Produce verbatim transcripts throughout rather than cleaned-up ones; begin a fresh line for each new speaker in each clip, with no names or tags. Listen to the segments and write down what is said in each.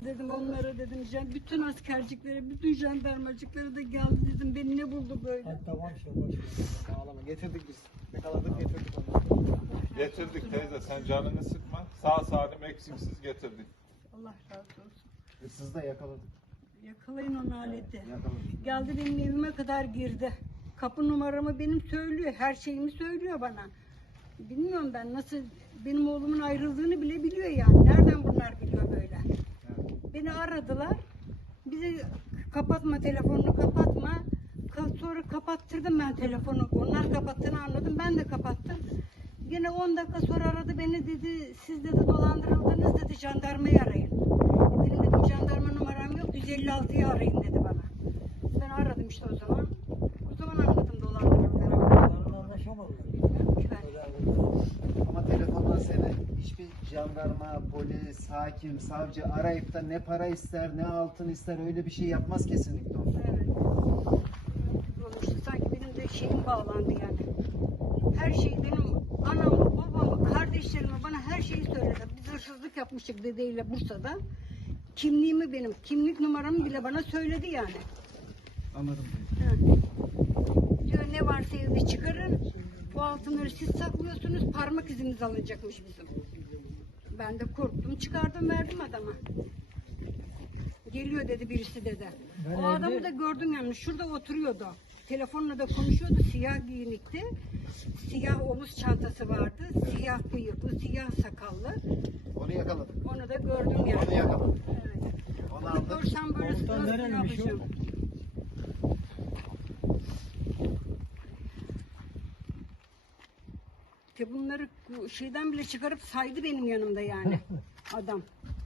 dedim onlara dedim. jan- Bütün askerciklere, bütün jandarmacıklara da geldi dedim. Beni ne buldu böyle?
Hadi tamam şey boş ver. Ağlama. Getirdik biz. Yakaladık getirdik onu.
Getirdik teyze, sen canını sıkma. Sağ salim eksiksiz getirdik.
Allah razı olsun.
Hırsızı da yakaladık.
Yakalayın onu aleti.
Yakaladık.
Geldi benim evime kadar girdi. Kapı numaramı benim söylüyor. Her şeyimi söylüyor bana. Bilmiyorum ben nasıl, benim oğlumun ayrıldığını bile biliyor yani. Nereden bunlar biliyor böyle?
Evet.
Beni aradılar. Bize kapatma telefonunu kapatma. Ka- Sonra kapattırdım ben telefonu. Onlar kapattığını anladım. Ben de kapattım. Yine on dakika sonra aradı beni, dedi siz dedi dolandırıldınız dedi, jandarmayı arayın. Benim dedim jandarma numaram yok, yüz elli altıyı arayın dedi bana. Ben aradım işte o zaman. O zaman anladım dolandırıldığını.
Onlarla anlaşamadılar.
Bilmiyorum ki ben.
Ama telefondan seni hiçbir jandarma, polis, hakim, savcı arayıp da ne para ister, ne altın ister öyle bir şey yapmaz kesinlikle onlar.
Evet. Olmuştu. Sanki benim de şeyim bağlandı yani. Her şey benim anamı, babamı, kardeşlerimi bana her şeyi söyledi. Biz hırsızlık yapmıştık dedeyle Bursa'da. Kimliğimi benim, kimlik numaramı bile bana söyledi yani.
Anladım.
Hı. Diyor ne varsa evde çıkarın. Bu altınları siz saklıyorsunuz, parmak izimiz alınacakmış bizim. Ben de korktum, çıkardım verdim adama. Geliyor dedi birisi dedi.
Ben
O adamı
evde-
da gördüm yani, şurada oturuyordu. Telefonla da konuşuyordu, siyah giyinikti. Siyah omuz çantası vardı, siyah bıyıklı, siyah sakallı.
Onu yakaladık.
Onu da gördüm yani.
Onu yakaladık.
Evet.
Onu
Onu
aldık.
görsem böyle
Komutan
nasıl
nerenmiş o?
yapacağım? Ki bunları bu şeyden bile çıkarıp saydı benim yanımda yani adam.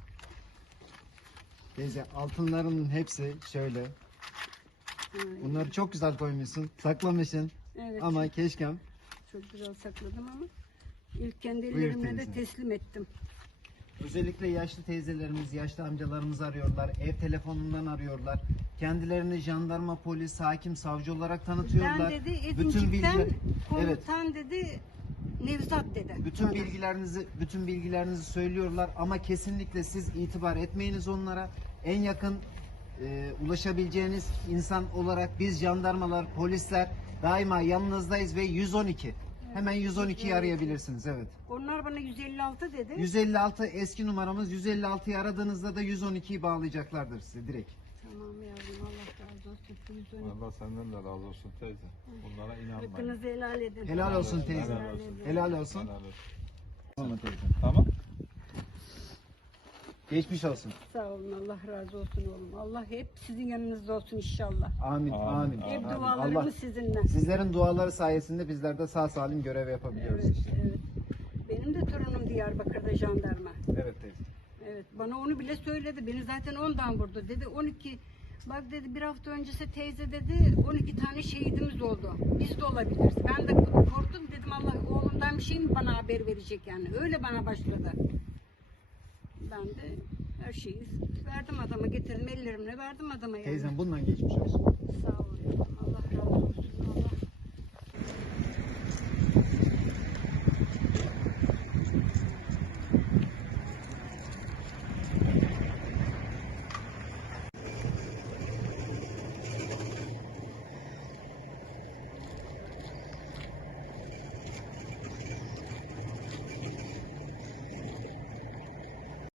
Teyze altınların hepsi şöyle.
Ha,
Bunları çok güzel koymuşsun, saklamışsın.
evet.
Ama keşkem
Çok güzel sakladım ama ilk kendi
Buyur
ellerimle de
teyze.
teslim ettim.
özellikle yaşlı teyzelerimiz, yaşlı amcalarımız arıyorlar. Ev telefonundan arıyorlar. Kendilerini jandarma, polis, hakim, savcı olarak tanıtıyorlar.
Ben dedi
Bütün
Edincik'ten
bilgiler, evet,
komutan dedi Nevzat dedi.
bütün
Bana.
bilgilerinizi, bütün bilgilerinizi söylüyorlar ama kesinlikle siz itibar etmeyiniz onlara. En yakın e, ulaşabileceğiniz insan olarak biz jandarmalar, polisler daima yanınızdayız ve yüz on iki. Hemen yüz on ikiyi arayabilirsiniz. Evet.
Onlar bana yüz elli altı dedi.
yüz elli altı eski numaramız. yüz elli altıyı aradığınızda da yüz on ikiyi bağlayacaklardır size direkt.
Tamam yavrum, Allah razı olsun. yüz on iki.
Allah senden de razı olsun teyze. Bunlara inanmayın.
Hakkınızı helal edin.
Helal olsun teyze.
Helal olsun.
Helal olsun.
Helal olsun.
Tamam teyze.
Tamam.
Geçmiş olsun.
Sağ olun, Allah razı olsun oğlum. Allah hep sizin yanınızda olsun inşallah.
Amin.
Amin.
Amin.
Hep
Amin.
dualarımız
Allah
sizinle.
sizlerin duaları sayesinde bizler de sağ salim görev yapabiliyoruz
Evet,
işte.
evet. Benim de torunum Diyarbakır'da jandarma.
Evet teyze.
Evet, bana onu bile söyledi. Beni zaten ondan vurdu. Dedi on iki, bak dedi bir hafta öncesi teyze dedi on iki tane şehidimiz oldu. Biz de olabiliriz. Ben de korktum, dedim Allah oğlumdan bir şey mi bana haber verecek yani. Öyle bana başladı. Ben de her şeyi verdim adama, getirdim ellerimle verdim adama yani.
Teyzem bundan geçmiş olsun.
Sağ olun.